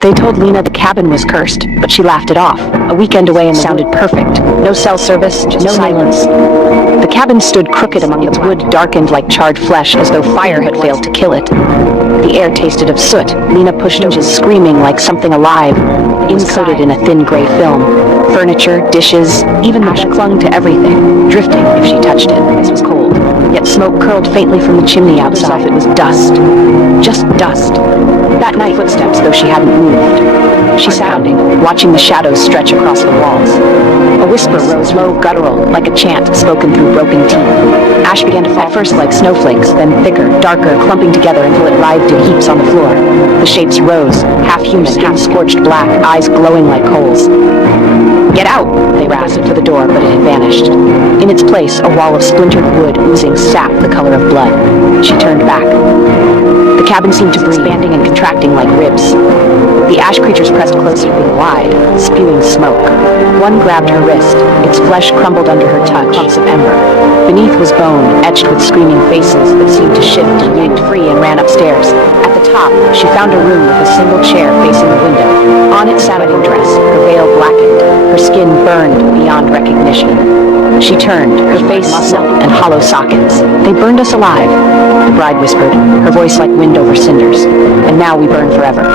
They told Lena the cabin was cursed, but she laughed it off. A weekend away and sounded perfect. No cell service, just no silence. The cabin stood crooked among its wood, darkened like charred flesh, as though fire had failed to kill it. The air tasted of soot. Lena pushed hinges, screaming like something alive, encoded in a thin gray film. Furniture, dishes, even the bed clung to everything, drifting if she touched it. This was cold. Yet smoke curled faintly from the chimney outside. It was dust. Just dust. That night, footsteps, though she hadn't moved. She sat pounding, watching the shadows stretch across the walls. A whisper rose low, guttural, like a chant spoken through broken teeth. Ash began to fall, at first like snowflakes, then thicker, darker, clumping together until it writhed in heaps on the floor. The shapes rose, half human, half scorched black, eyes glowing like coals. "Get out!" They rasped for the door, but it had vanished. In its place, a wall of splintered wood oozing sap the color of blood. She turned back. The cabin seemed to breathe, expanding and contracting like ribs. The ash creatures pressed closer, being wide, spewing smoke. One grabbed her wrist. Its flesh crumbled under her touch, clumps of ember. Beneath was bone, etched with screaming faces that seemed to shift and yanked free and ran upstairs. At the top, she found a room with a single chair facing the window. On it sat a wedding dress, her veil blackened, her skin burned beyond recognition. She turned, her face muscle and hollow sockets. "They burned us alive," the bride whispered, her voice like wind over cinders. "And now we burn forever."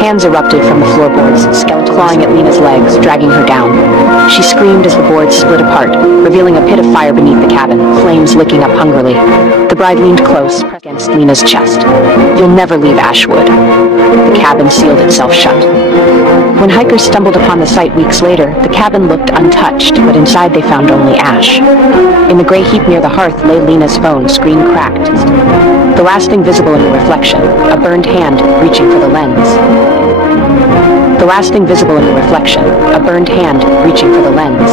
Hands erupted from the floorboards, skeleton clawing at Lena's legs, dragging her down. She screamed as the boards split apart, revealing a pit of fire beneath the cabin, flames licking up hungrily. The bride leaned close, against Lena's chest. "You'll never leave Ashwood." The cabin sealed itself shut. When hikers stumbled upon the site weeks later, the cabin looked untouched, but inside they found only ash. In the gray heap near the hearth lay Lena's phone, screen cracked. The last thing visible in the reflection, a burned hand reaching for the lens. The last thing visible in the reflection, a burned hand reaching for the lens.